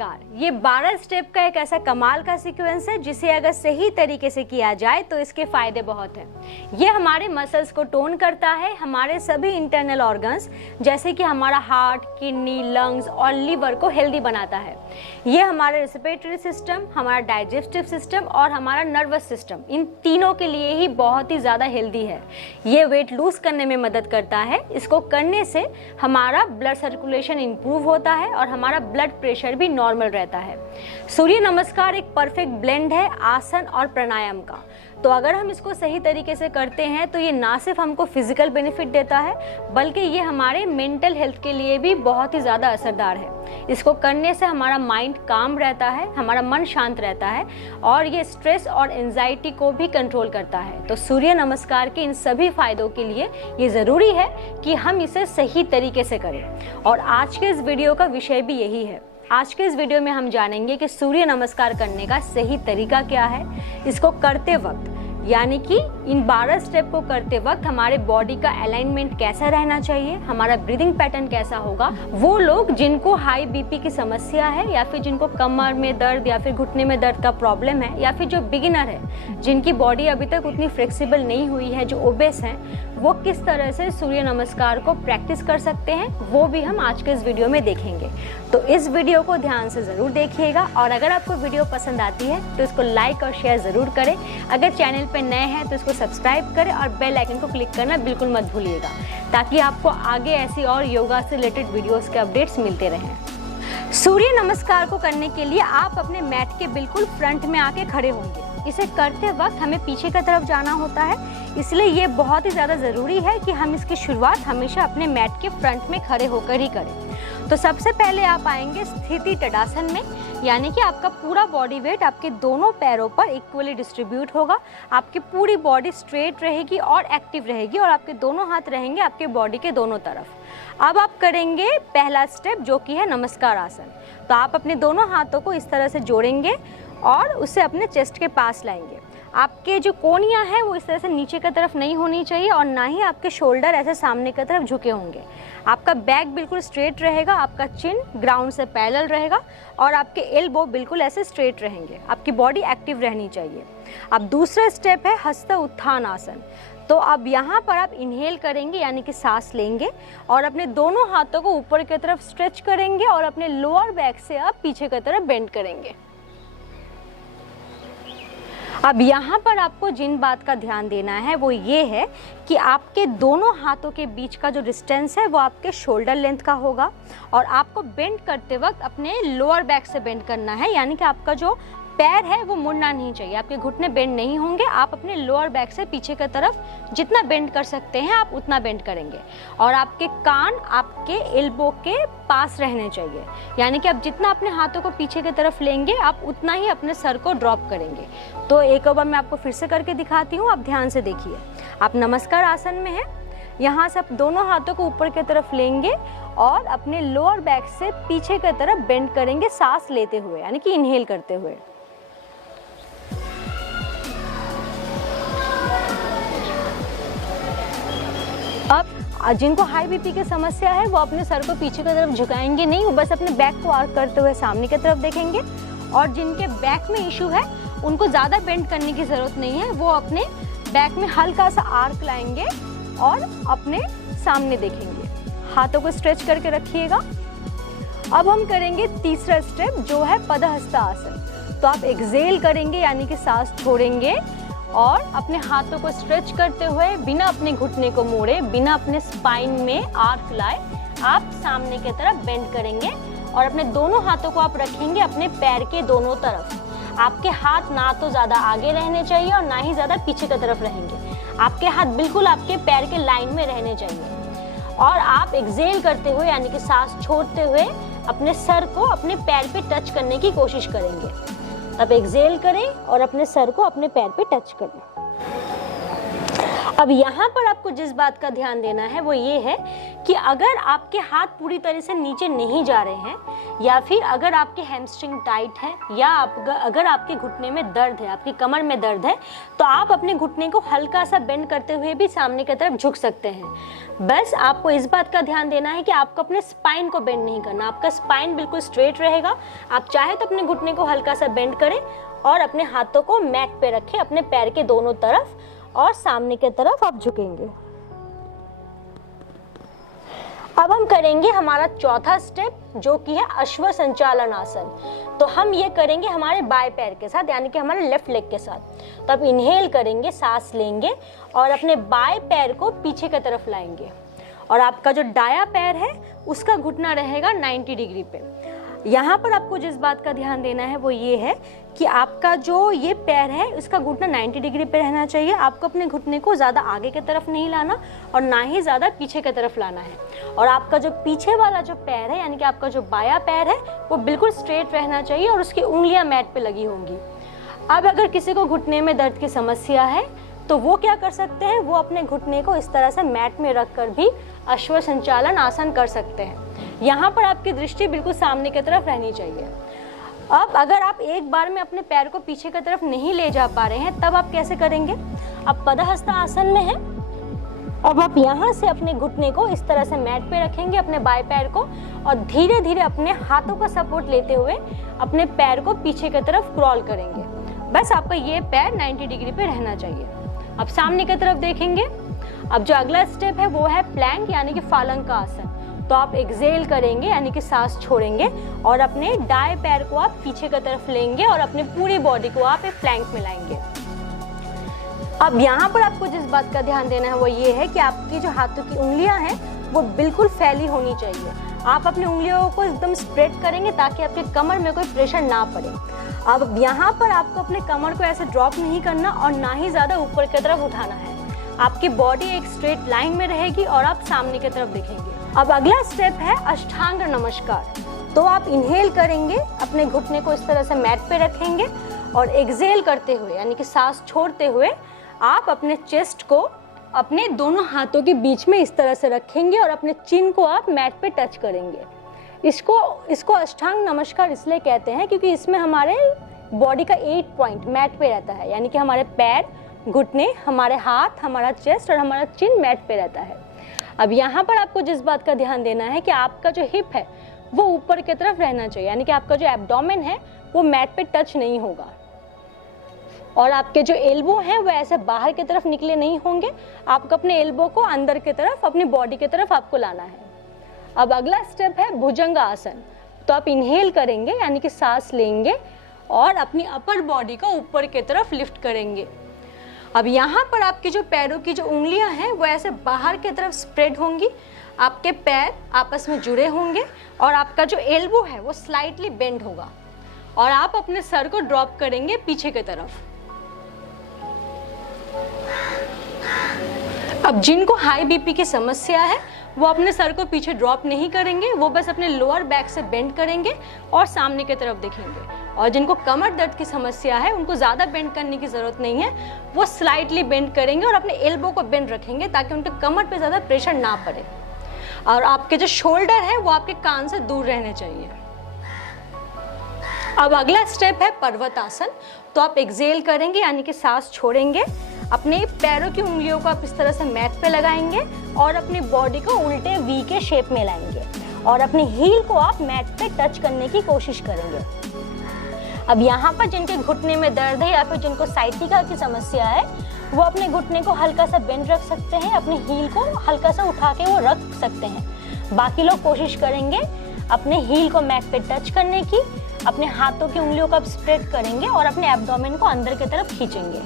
नमस्कार। ये 12 स्टेप का एक ऐसा कमाल का सीक्वेंस है जिसे अगर सही तरीके से किया जाए तो इसके फायदे बहुत हैं। ये हमारे मसल्स को टोन करता है, हमारे सभी इंटरनल ऑर्गन्स जैसे कि हमारा हार्ट, किडनी, लंग्स और लीवर को हेल्दी बनाता है। ये हमारा रेस्पिरेटरी सिस्टम, हमारा डाइजेस्टिव सिस्टम और हमारा नर्वस सिस्टम, इन तीनों के लिए ही बहुत ही ज़्यादा हेल्दी है। ये वेट लूज करने में मदद करता है। इसको करने से हमारा ब्लड सर्कुलेशन इंप्रूव होता है और हमारा ब्लड प्रेशर भी नॉर्मल रहता है। सूर्य नमस्कार एक परफेक्ट ब्लेंड है आसन और प्राणायाम का। तो अगर हम इसको सही तरीके से करते हैं तो ये ना सिर्फ हमको फिजिकल बेनिफिट देता है बल्कि ये हमारे मेंटल हेल्थ के लिए भी बहुत ही ज़्यादा असरदार है। इसको करने से हमारा माइंड काम रहता है, हमारा मन शांत रहता है और ये स्ट्रेस और एंजाइटी को भी कंट्रोल करता है। तो सूर्य नमस्कार के इन सभी फायदों के लिए ये ज़रूरी है कि हम इसे सही तरीके से करें। और आज के इस वीडियो का विषय भी यही है। आज के इस वीडियो में हम जानेंगे कि सूर्य नमस्कार करने का सही तरीका क्या है। इसको करते वक्त यानी कि इन 12 स्टेप को करते वक्त हमारे बॉडी का अलाइनमेंट कैसा रहना चाहिए, हमारा ब्रीदिंग पैटर्न कैसा होगा। वो लोग जिनको हाई बीपी की समस्या है या फिर जिनको कमर में दर्द या फिर घुटने में दर्द का प्रॉब्लम है या फिर जो बिगिनर है, जिनकी बॉडी अभी तक उतनी फ्लेक्सिबल नहीं हुई है, जो ओबेस हैं, वो किस तरह से सूर्य नमस्कार को प्रैक्टिस कर सकते हैं, वो भी हम आज के इस वीडियो में देखेंगे। तो इस वीडियो को ध्यान से ज़रूर देखिएगा और अगर आपको वीडियो पसंद आती है तो इसको लाइक और शेयर ज़रूर करें। अगर चैनल पर नए हैं तो इसको सब्सक्राइब करें और बेल आइकन को क्लिक करना बिल्कुल मत भूलिएगा ताकि आपको आगे ऐसी और योगा से रिलेटेड वीडियोस के अपडेट्स मिलते रहें। सूर्य नमस्कार को करने के लिए आप अपने मैट के बिल्कुल फ्रंट में आके खड़े होंगे। इसे करते वक्त हमें पीछे की तरफ जाना होता है, इसलिए ये बहुत ही ज़्यादा ज़रूरी है कि हम इसकी शुरुआत हमेशा अपने मैट के फ्रंट में खड़े होकर ही करें। तो सबसे पहले आप आएंगे स्थिति तड़ासन में, यानी कि आपका पूरा बॉडी वेट आपके दोनों पैरों पर इक्वली डिस्ट्रीब्यूट होगा। आपकी पूरी बॉडी स्ट्रेट रहेगी और एक्टिव रहेगी और आपके दोनों हाथ रहेंगे आपके बॉडी के दोनों तरफ। अब आप करेंगे पहला स्टेप जो कि है नमस्कार आसन। तो आप अपने दोनों हाथों को इस तरह से जोड़ेंगे और उसे अपने चेस्ट के पास लाएंगे। आपके जो कोहनियाँ हैं वो इस तरह से नीचे की तरफ नहीं होनी चाहिए और ना ही आपके शोल्डर ऐसे सामने की तरफ झुके होंगे। आपका बैक बिल्कुल स्ट्रेट रहेगा, आपका चिन ग्राउंड से पैरेलल रहेगा और आपके एल्बो बिल्कुल ऐसे स्ट्रेट रहेंगे। आपकी बॉडी एक्टिव रहनी चाहिए। अब दूसरा स्टेप है हस्त उत्थान आसन। तो अब यहाँ पर आप इनहेल करेंगे यानी कि सांस लेंगे और अपने दोनों हाथों को ऊपर की तरफ स्ट्रेच करेंगे और अपने लोअर बैक से आप पीछे की तरफ बेंड करेंगे। अब यहाँ पर आपको जिन बात का ध्यान देना है वो ये है कि आपके दोनों हाथों के बीच का जो डिस्टेंस है वो आपके शोल्डर लेंथ का होगा और आपको बेंड करते वक्त अपने लोअर बैक से बेंड करना है, यानी कि आपका जो पैर है वो मुड़ना नहीं चाहिए, आपके घुटने बेंड नहीं होंगे। आप अपने लोअर बैक से पीछे की तरफ जितना बेंड कर सकते हैं आप उतना बेंड करेंगे और आपके कान आपके एल्बो के पास रहने चाहिए, यानी कि आप जितना अपने हाथों को पीछे की तरफ लेंगे आप उतना ही अपने सर को ड्रॉप करेंगे। तो एक बार मैं आपको फिर से करके दिखाती हूँ, आप ध्यान से देखिए। आप नमस्कार आसन में हैं, यहाँ से आप दोनों हाथों को ऊपर की तरफ लेंगे और अपने लोअर बैक से पीछे की तरफ बेंड करेंगे सांस लेते हुए, यानी कि इनहेल करते हुए। अब जिनको हाई बीपी की समस्या है वो अपने सर को पीछे की तरफ झुकाएंगे नहीं, वो बस अपने बैक को आर्क करते हुए सामने की तरफ देखेंगे। और जिनके बैक में इशू है उनको ज़्यादा बेंड करने की ज़रूरत नहीं है, वो अपने बैक में हल्का सा आर्क लाएंगे और अपने सामने देखेंगे। हाथों को स्ट्रेच करके रखिएगा। अब हम करेंगे तीसरा स्टेप जो है पदहस्त आसन। तो आप एक्सेल करेंगे यानी कि सांस छोड़ेंगे और अपने हाथों को स्ट्रेच करते हुए बिना अपने घुटने को मोड़े, बिना अपने स्पाइन में आर्क लाए, आप सामने की तरफ बेंड करेंगे और अपने दोनों हाथों को आप रखेंगे अपने पैर के दोनों तरफ। आपके हाथ ना तो ज़्यादा आगे रहने चाहिए और ना ही ज़्यादा पीछे की तरफ रहेंगे। आपके हाथ बिल्कुल आपके पैर के लाइन में रहने चाहिए और आप एक्सेल करते हुए यानी कि सांस छोड़ते हुए अपने सर को अपने पैर पे टच करने की कोशिश करेंगे। अब एक्सेल करें और अपने सर को अपने पैर पे टच करें। अब यहाँ पर आपको जिस बात का ध्यान देना है वो ये है कि अगर आपके हाथ पूरी तरह से नीचे नहीं जा रहे हैं, या फिर अगर आपके हैमस्ट्रिंग टाइट है, या अगर आपके घुटने में दर्द है, आपकी कमर में दर्द है, तो आप अपने घुटने को हल्का सा बेंड करते हुए भी सामने की तरफ झुक सकते हैं। बस आपको इस बात का ध्यान देना है कि आपको अपने स्पाइन को बेंड नहीं करना, आपका स्पाइन बिल्कुल स्ट्रेट रहेगा। आप चाहे तो अपने घुटने को हल्का सा बेंड करें और अपने हाथों को मैट पे रखें अपने पैर के दोनों तरफ, और सामने की तरफ आप झुकेंगे। अब हम करेंगे हमारा चौथा स्टेप, जो कि है अश्व संचालन आसन। तो हम ये करेंगे हमारे बाएं पैर के साथ, यानी कि हमारे लेफ्ट लेग के साथ। तो आप इनहेल करेंगे, सांस लेंगे और अपने बाएं पैर को पीछे की तरफ लाएंगे, और आपका जो दायां पैर है उसका घुटना रहेगा 90 डिग्री पे। यहाँ पर आपको जिस बात का ध्यान देना है वो ये है कि आपका जो ये पैर है इसका घुटना 90 डिग्री पे रहना चाहिए। आपको अपने घुटने को ज़्यादा आगे की तरफ नहीं लाना और ना ही ज़्यादा पीछे की तरफ लाना है। और आपका जो पीछे वाला जो पैर है, यानी कि आपका जो बायां पैर है, वो बिल्कुल स्ट्रेट रहना चाहिए और उसकी उंगलियां मैट पे लगी होंगी। अब अगर किसी को घुटने में दर्द की समस्या है तो वो क्या कर सकते हैं, वो अपने घुटने को इस तरह से मैट में रख कर भी अश्व संचालन आसन कर सकते हैं। यहाँ पर आपकी दृष्टि बिल्कुल सामने की तरफ रहनी चाहिए। अब अगर आप एक बार में अपने पैर को पीछे की तरफ नहीं ले जा पा रहे हैं, तब आप कैसे करेंगे। अब पदहस्त आसन में है। अब आप यहाँ से अपने घुटने को इस तरह से मैट पे रखेंगे, अपने बाएं पैर को, और धीरे धीरे अपने हाथों का सपोर्ट लेते हुए अपने पैर को पीछे की तरफ क्रॉल करेंगे। बस आपका ये पैर 90 डिग्री पे रहना चाहिए। अब सामने की तरफ देखेंगे। अब जो अगला स्टेप है वो है प्लैंक, यानी कि फालंग का आसन। तो आप एक्सेल करेंगे, यानी कि सांस छोड़ेंगे, और अपने दाएं पैर को आप पीछे की तरफ लेंगे और अपने पूरी बॉडी को आप एक प्लैंक में लाएंगे। अब यहाँ पर आपको जिस बात का ध्यान देना है वो ये है कि आपकी जो हाथों की उंगलियां हैं वो बिल्कुल फैली होनी चाहिए। आप अपनी उंगलियों को एकदम स्प्रेड करेंगे ताकि आपके कमर में कोई प्रेशर ना पड़े। अब यहाँ पर आपको अपने कमर को ऐसे ड्रॉप नहीं करना और ना ही ज़्यादा ऊपर की तरफ उठाना है। आपकी बॉडी एक स्ट्रेट लाइन में रहेगी और आप सामने की तरफ देखेंगे। अब अगला स्टेप है अष्टांग नमस्कार। तो आप इनहेल करेंगे, अपने घुटने को इस तरह से मैट पे रखेंगे, और एक्सेल करते हुए, यानी कि सांस छोड़ते हुए, आप अपने चेस्ट को अपने दोनों हाथों के बीच में इस तरह से रखेंगे और अपने चिन को आप मैट पे टच करेंगे। इसको अष्टांग नमस्कार इसलिए कहते हैं क्योंकि इसमें हमारे बॉडी का 8 पॉइंट मैट पे रहता है, यानी कि हमारे पैर, घुटने, हमारे हाथ, हमारा चेस्ट और हमारा चिन मैट पे रहता है। अब यहाँ पर आपको जिस बात का ध्यान देना है कि आपका जो हिप है वो ऊपर की तरफ रहना चाहिए, यानी कि आपका जो एब्डोमेन है वो मैट पे टच नहीं होगा, और आपके जो एल्बो हैं वो ऐसे बाहर की तरफ निकले नहीं होंगे। आपको अपने एल्बो को अंदर की तरफ, अपनी बॉडी की तरफ आपको लाना है। अब अगला स्टेप है भुजंग आसन। तो आप इनहेल करेंगे, यानी कि सांस लेंगे और अपनी अपर बॉडी को ऊपर की तरफ लिफ्ट करेंगे। अब यहाँ पर आपके जो पैरों की जो उंगलियां हैं वो ऐसे बाहर की तरफ स्प्रेड होंगी, आपके पैर आपस में जुड़े होंगे, और आपका जो एल्बो है वो स्लाइटली बेंड होगा, और आप अपने सर को ड्रॉप करेंगे पीछे की तरफ। अब जिनको हाई बीपी की समस्या है वो अपने सर को पीछे ड्रॉप नहीं करेंगे, वो बस अपने लोअर बैक से बेंड करेंगे और सामने की तरफ देखेंगे। और जिनको कमर दर्द की समस्या है उनको ज़्यादा बेंड करने की ज़रूरत नहीं है, वो स्लाइटली बेंड करेंगे और अपने एल्बो को बेंड रखेंगे ताकि उनके कमर पे ज़्यादा प्रेशर ना पड़े। और आपके जो शोल्डर है वो आपके कान से दूर रहने चाहिए। अब अगला स्टेप है पर्वत आसन। तो आप एक्सेल करेंगे, यानी कि सांस छोड़ेंगे, अपने पैरों की उंगलियों को आप इस तरह से मैट पे लगाएंगे और अपनी बॉडी को उल्टे वी के शेप में लाएंगे, और अपने हील को आप मैट पे टच करने की कोशिश करेंगे। अब यहाँ पर जिनके घुटने में दर्द है या फिर जिनको साइटिका की समस्या है वो अपने घुटने को हल्का सा बेंड रख सकते हैं, अपने हील को हल्का सा उठा के वो रख सकते हैं। बाकी लोग कोशिश करेंगे अपने हील को मैट पे टच करने की, अपने हाथों की उंगलियों को आप स्प्रेड करेंगे और अपने एब्डोमेन को अंदर की तरफ खींचेंगे।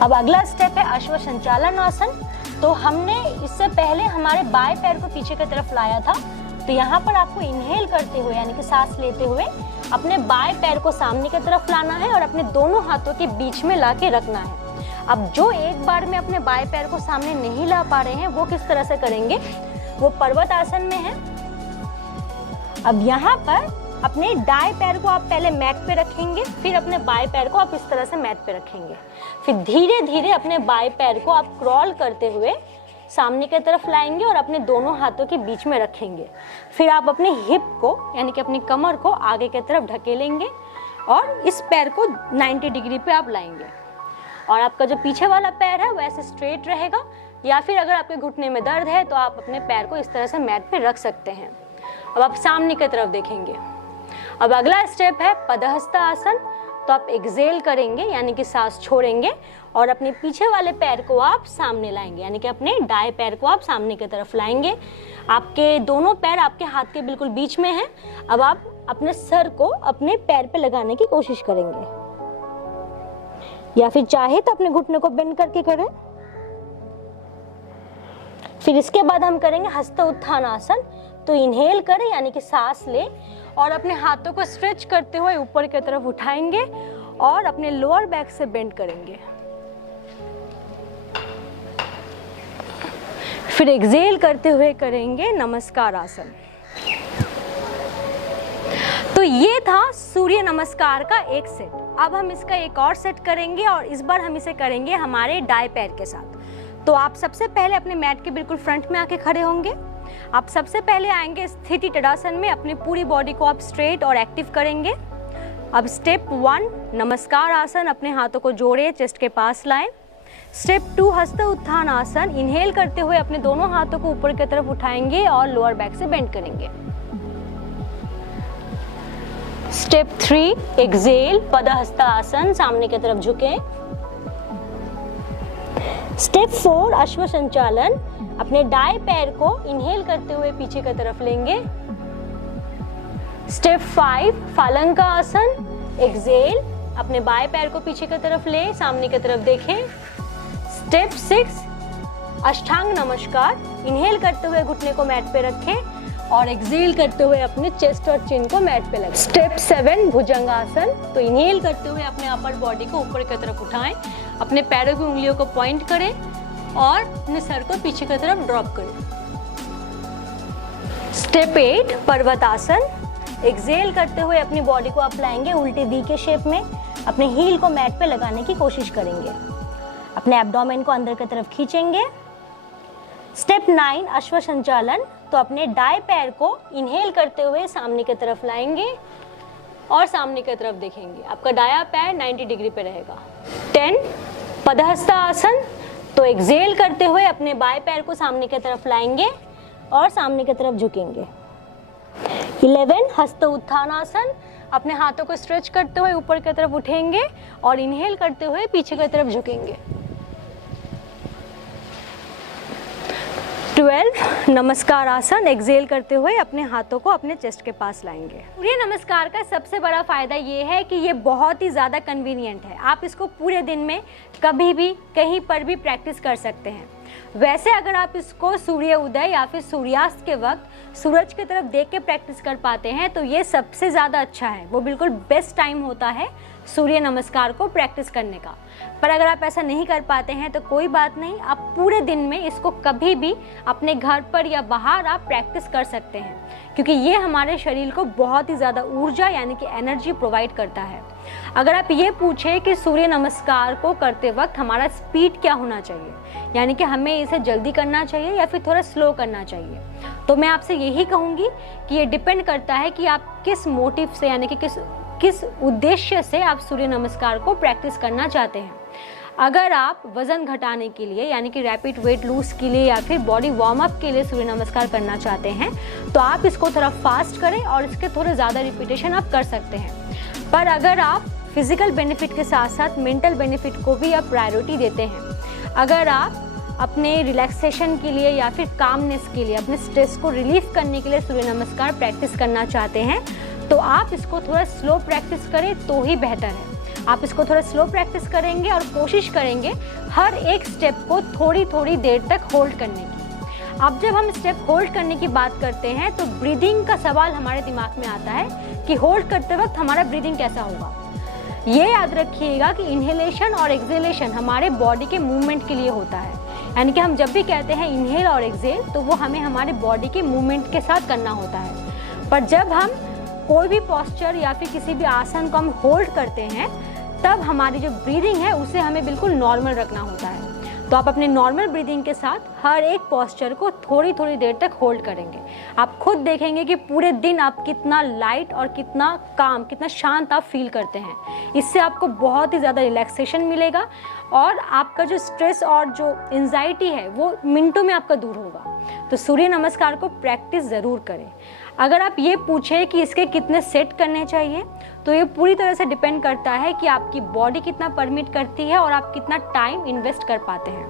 अब अगला स्टेप है अश्व संचालन आसन। तो हमने इससे पहले हमारे बाएं पैर को पीछे की तरफ लाया था, तो यहाँ पर आपको इनहेल करते हुए, यानी कि सांस लेते हुए, अपने बाएं पैर को सामने की तरफ लाना है और अपने दोनों हाथों के बीच में ला के रखना है। अब जो एक बार में अपने बाएं पैर को सामने नहीं ला पा रहे हैं वो किस तरह से करेंगे, वो पर्वत आसन में है। अब यहाँ पर अपने दाएं पैर को आप पहले मैट पे रखेंगे, फिर अपने बाएं पैर को आप इस तरह से मैट पे रखेंगे। फिर धीरे धीरे अपने बाएं पैर को आप क्रॉल करते हुए सामने की तरफ लाएंगे और अपने दोनों हाथों के बीच में रखेंगे। फिर आप अपने हिप को यानी कि अपनी कमर को आगे की तरफ ढकेलेंगे और इस पैर को 90 डिग्री पे आप लाएंगे और आपका जो पीछे वाला पैर है वो ऐसे स्ट्रेट रहेगा। या फिर अगर आपके घुटने में दर्द है तो आप अपने पैर को इस तरह से मैट पे रख सकते हैं। अब आप सामने की तरफ देखेंगे। अब अगला स्टेप है पदहस्त आसन। तो आप एक्सेल करेंगे यानी कि सांस छोड़ेंगे और अपने पीछे वाले पैर को आप सामने लाएंगे यानी कि अपने दाएं पैर को आप सामने की तरफ लाएंगे। आपके दोनों पैर आपके हाथ के बिल्कुल बीच में हैं। अब आप अपने सर को अपने पैर पे लगाने की कोशिश करेंगे या फिर चाहे तो अपने घुटने को बेंड करके करें। फिर इसके बाद हम करेंगे हस्त उत्थान आसन। तो इनहेल करें यानी कि सांस ले और अपने हाथों को स्ट्रेच करते हुए ऊपर की तरफ उठाएंगे और अपने लोअर बैक से बेंड करेंगे। फिर एक्सेल करते हुए करेंगे नमस्कार आसन। तो ये था सूर्य नमस्कार का एक सेट। अब हम इसका एक और सेट करेंगे और इस बार हम इसे करेंगे हमारे दाएं पैर के साथ। तो आप सबसे पहले अपने मैट के बिल्कुल फ्रंट में आके खड़े होंगे। आप सबसे पहले आएंगे स्थिति तड़ासन में, अपनी पूरी बॉडी को आप स्ट्रेट और एक्टिव करेंगे। अब स्टेप 1 नमस्कार आसन, अपने हाथों को जोड़े चेस्ट के पास लाएं। स्टेप 2 हस्त उत्थान आसन, इनहेल करते हुए अपने दोनों हाथों को ऊपर की तरफ उठाएंगे और लोअर बैक से बेंड करेंगे। स्टेप 3 एक्सेल पदहस्त आसन, सामने की तरफ झुकें। स्टेप 4 अश्व संचालन, अपने दाएं पैर को इनहेल करते हुए पीछे की तरफ लेंगे। स्टेप 5 फालंका आसन, एक्सेल अपने बाएं पैर को पीछे की तरफ ले, सामने की तरफ देखें। स्टेप 6 अष्टांग नमस्कार, इनहेल करते हुए घुटने को मैट पे रखें और एक्सेल करते हुए अपने चेस्ट और चिन को मैट पे लगाएं। स्टेप 7 भुजंगासन, तो इनहेल करते हुए अपने अपर बॉडी को ऊपर की तरफ उठाएं, अपने पैरों की उंगलियों को पॉइंट करें और अपने सर को पीछे की तरफ ड्रॉप करें। स्टेप 8 पर्वतासन, एक्सेल करते हुए अपनी बॉडी को आप लाएंगे उल्टे दी के शेप में, अपने हील को मैट पे लगाने की कोशिश करेंगे, अपने एब्डोमेन को अंदर की तरफ खींचेंगे। स्टेप 9 अश्व संचालन, तो अपने दाएं पैर को इनहेल करते हुए सामने की तरफ लाएंगे और सामने की तरफ देखेंगे। आपका दायां पैर 90 डिग्री पे रहेगा। 10 पदहस्त आसन, तो एक्सेल करते हुए अपने बाएं पैर को सामने की तरफ लाएंगे और सामने की तरफ झुकेंगे। 11 हस्त उत्थान आसन, अपने हाथों को स्ट्रेच करते हुए ऊपर की तरफ उठेंगे और इनहेल करते हुए पीछे की तरफ झुकेंगे। 12 नमस्कार आसन, एक्सेल करते हुए अपने हाथों को अपने चेस्ट के पास लाएंगे। सूर्य नमस्कार का सबसे बड़ा फायदा ये है कि ये बहुत ही ज़्यादा कन्वीनियंट है। आप इसको पूरे दिन में कभी भी कहीं पर भी प्रैक्टिस कर सकते हैं। वैसे अगर आप इसको सूर्य उदय या फिर सूर्यास्त के वक्त सूरज की तरफ देख के प्रैक्टिस कर पाते हैं तो ये सबसे ज़्यादा अच्छा है। वो बिल्कुल बेस्ट टाइम होता है सूर्य नमस्कार को प्रैक्टिस करने का। पर अगर आप ऐसा नहीं कर पाते हैं तो कोई बात नहीं, आप पूरे दिन में इसको कभी भी अपने घर पर या बाहर आप प्रैक्टिस कर सकते हैं, क्योंकि ये हमारे शरीर को बहुत ही ज़्यादा ऊर्जा यानी कि एनर्जी प्रोवाइड करता है। अगर आप ये पूछें कि सूर्य नमस्कार को करते वक्त हमारा स्पीड क्या होना चाहिए, यानी कि हमें इसे जल्दी करना चाहिए या फिर थोड़ा स्लो करना चाहिए, तो मैं आपसे यही कहूँगी कि ये डिपेंड करता है कि आप किस मोटिव से यानी कि किस उद्देश्य से आप सूर्य नमस्कार को प्रैक्टिस करना चाहते हैं। अगर आप वज़न घटाने के लिए यानी कि रैपिड वेट लूज के लिए या फिर बॉडी वार्म अप के लिए सूर्य नमस्कार करना चाहते हैं तो आप इसको थोड़ा फास्ट करें और इसके थोड़े ज़्यादा रिपीटेशन आप कर सकते हैं। पर अगर आप फिजिकल बेनिफिट के साथ साथ मेंटल बेनिफिट को भी आप प्रायोरिटी देते हैं, अगर आप अपने रिलैक्सेशन के लिए या फिर कामनेस के लिए, अपने स्ट्रेस को रिलीफ करने के लिए सूर्य नमस्कार प्रैक्टिस करना चाहते हैं तो आप इसको थोड़ा स्लो प्रैक्टिस करें तो ही बेहतर है। आप इसको थोड़ा स्लो प्रैक्टिस करेंगे और कोशिश करेंगे हर एक स्टेप को थोड़ी थोड़ी देर तक होल्ड करने की। अब जब हम स्टेप होल्ड करने की बात करते हैं तो ब्रीदिंग का सवाल हमारे दिमाग में आता है कि होल्ड करते वक्त हमारा ब्रीदिंग कैसा होगा। ये याद रखिएगा कि इन्हेलेशन और एक्सेलेशन हमारे बॉडी के मूवमेंट के लिए होता है, यानी कि हम जब भी कहते हैं इन्हेल और एक्सेल तो वो हमें हमारे बॉडी के मूवमेंट के साथ करना होता है। पर जब हम कोई भी पोस्चर या फिर किसी भी आसन को हम होल्ड करते हैं, तब हमारी जो ब्रीदिंग है उसे हमें बिल्कुल नॉर्मल रखना होता है। तो आप अपने नॉर्मल ब्रीदिंग के साथ हर एक पोस्चर को थोड़ी थोड़ी देर तक होल्ड करेंगे। आप खुद देखेंगे कि पूरे दिन आप कितना लाइट और कितना काम, कितना शांत आप फील करते हैं। इससे आपको बहुत ही ज़्यादा रिलैक्सेशन मिलेगा और आपका जो स्ट्रेस और जो एंजाइटी है वो मिनटों में आपका दूर होगा। तो सूर्य नमस्कार को प्रैक्टिस ज़रूर करें। अगर आप ये पूछें कि इसके कितने सेट करने चाहिए, तो ये पूरी तरह से डिपेंड करता है कि आपकी बॉडी कितना परमिट करती है और आप कितना टाइम इन्वेस्ट कर पाते हैं।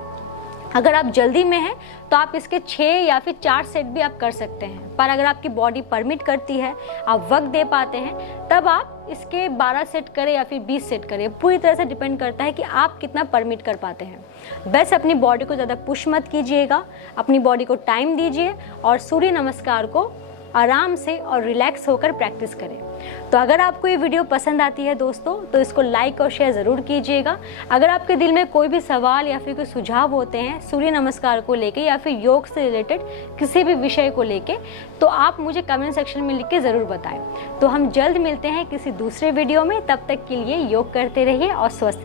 अगर आप जल्दी में हैं तो आप इसके 6 या फिर 4 सेट भी आप कर सकते हैं, पर अगर आपकी बॉडी परमिट करती है, आप वक्त दे पाते हैं, तब आप इसके 12 सेट करें या फिर 20 सेट करें। पूरी तरह से डिपेंड करता है कि आप कितना परमिट कर पाते हैं। बस अपनी बॉडी को ज़्यादा पुश मत कीजिएगा, अपनी बॉडी को टाइम दीजिए और सूर्य नमस्कार को आराम से और रिलैक्स होकर प्रैक्टिस करें। तो अगर आपको ये वीडियो पसंद आती है दोस्तों, तो इसको लाइक और शेयर ज़रूर कीजिएगा। अगर आपके दिल में कोई भी सवाल या फिर कोई सुझाव होते हैं सूर्य नमस्कार को लेके या फिर योग से रिलेटेड किसी भी विषय को लेके, तो आप मुझे कमेंट सेक्शन में लिख के ज़रूर बताएं। तो हम जल्द मिलते हैं किसी दूसरे वीडियो में। तब तक के लिए योग करते रहिए और स्वस्थ